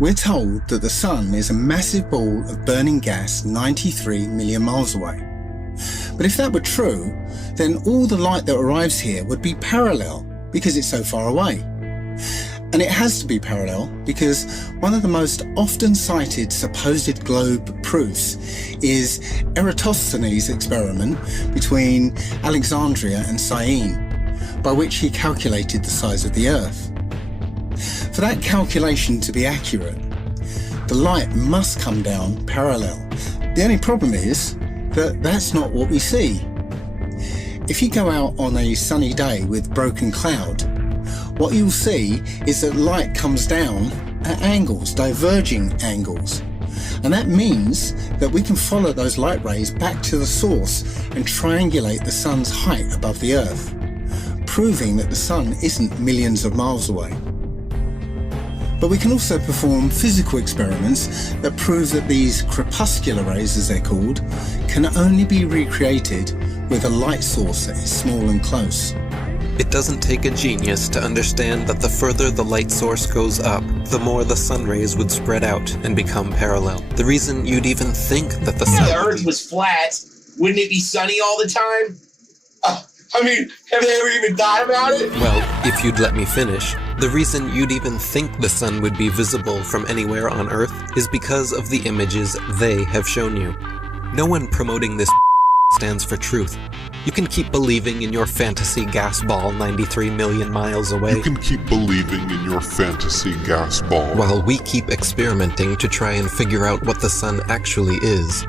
We're told that the sun is a massive ball of burning gas 93 million miles away. But if that were true, then all the light that arrives here would be parallel because it's so far away. And it has to be parallel because one of the most often cited supposed globe proofs is Eratosthenes' experiment between Alexandria and Syene, by which he calculated the size of the Earth. For that calculation to be accurate, the light must come down parallel. The only problem is that that's not what we see. If you go out on a sunny day with broken cloud, what you'll see is that light comes down at angles, diverging angles. And that means that we can follow those light rays back to the source and triangulate the sun's height above the Earth, proving that the sun isn't millions of miles away. But we can also perform physical experiments that prove that these crepuscular rays, as they're called, can only be recreated with a light source that is small and close. It doesn't take a genius to understand that the further the light source goes up, the more the sun rays would spread out and become parallel. The reason you'd even think that the sun... If the Earth was flat, wouldn't it be sunny all the time? I mean, have they ever even thought about it? Well, if you'd let me finish, the reason you'd even think the sun would be visible from anywhere on Earth is because of the images they have shown you. No one promoting this stands for truth. You can keep believing in your fantasy gas ball 93 million miles away. You can keep believing in your fantasy gas ball. While we keep experimenting to try and figure out what the sun actually is,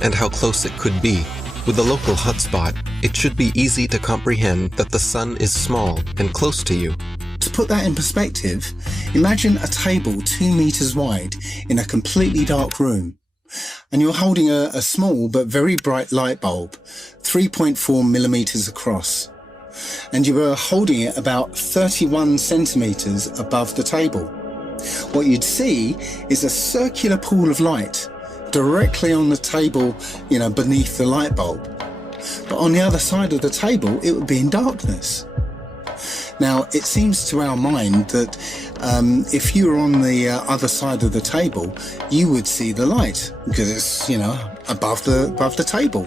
and how close it could be. With a local hotspot, it should be easy to comprehend that the sun is small and close to you. To put that in perspective, imagine a table 2 meters wide in a completely dark room. And you're holding a small but very bright light bulb, 3.4 millimeters across. And you are holding it about 31 centimeters above the table. What you'd see is a circular pool of light directly on the table, beneath the light bulb. But on the other side of the table, it would be in darkness. Now, it seems to our mind that if you were on the other side of the table, you would see the light because it's, above the table.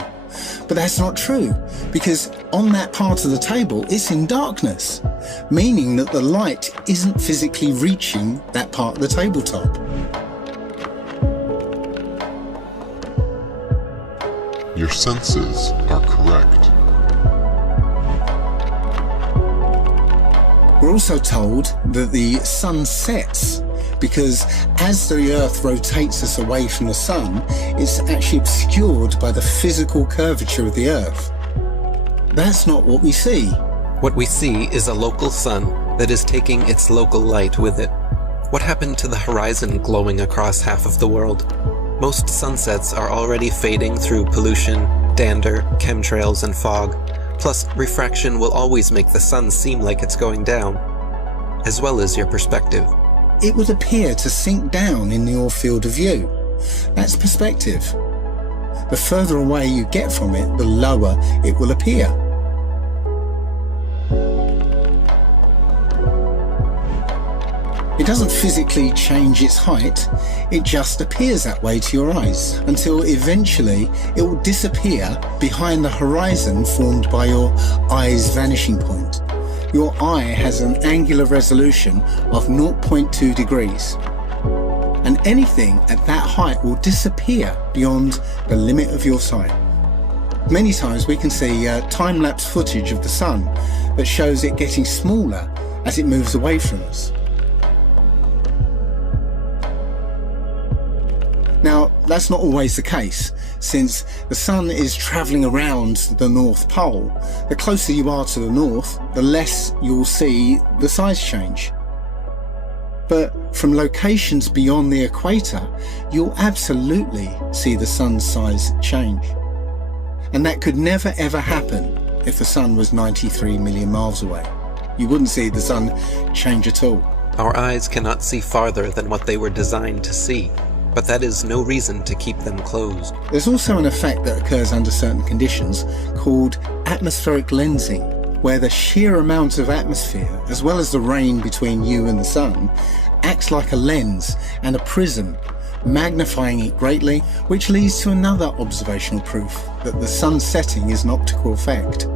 But that's not true, because on that part of the table, it's in darkness, meaning that the light isn't physically reaching that part of the tabletop. Your senses are correct. We're also told that the sun sets because as the Earth rotates us away from the sun, it's actually obscured by the physical curvature of the Earth. That's not what we see. What we see is a local sun that is taking its local light with it. What happened to the horizon glowing across half of the world? Most sunsets are already fading through pollution, dander, chemtrails, and fog. Plus, refraction will always make the sun seem like it's going down, as well as your perspective. It would appear to sink down in your field of view. That's perspective. The further away you get from it, the lower it will appear. It doesn't physically change its height, it just appears that way to your eyes, until eventually it will disappear behind the horizon formed by your eye's vanishing point. Your eye has an angular resolution of 0.2 degrees, and anything at that height will disappear beyond the limit of your sight. Many times we can see time-lapse footage of the sun that shows it getting smaller as it moves away from us. Now, that's not always the case, since the sun is travelling around the North Pole. The closer you are to the north, the less you'll see the size change. But from locations beyond the equator, you'll absolutely see the sun's size change. And that could never ever happen if the sun was 93 million miles away. You wouldn't see the sun change at all. Our eyes cannot see farther than what they were designed to see. But that is no reason to keep them closed. There's also an effect that occurs under certain conditions called atmospheric lensing, where the sheer amount of atmosphere, as well as the rain between you and the sun, acts like a lens and a prism, magnifying it greatly, which leads to another observational proof that the sun setting is an optical effect.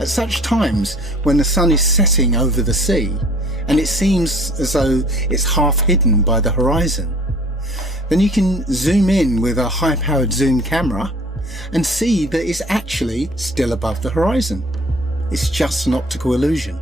At such times, when the sun is setting over the sea, and it seems as though it's half hidden by the horizon, then you can zoom in with a high-powered zoom camera and see that it's actually still above the horizon. It's just an optical illusion.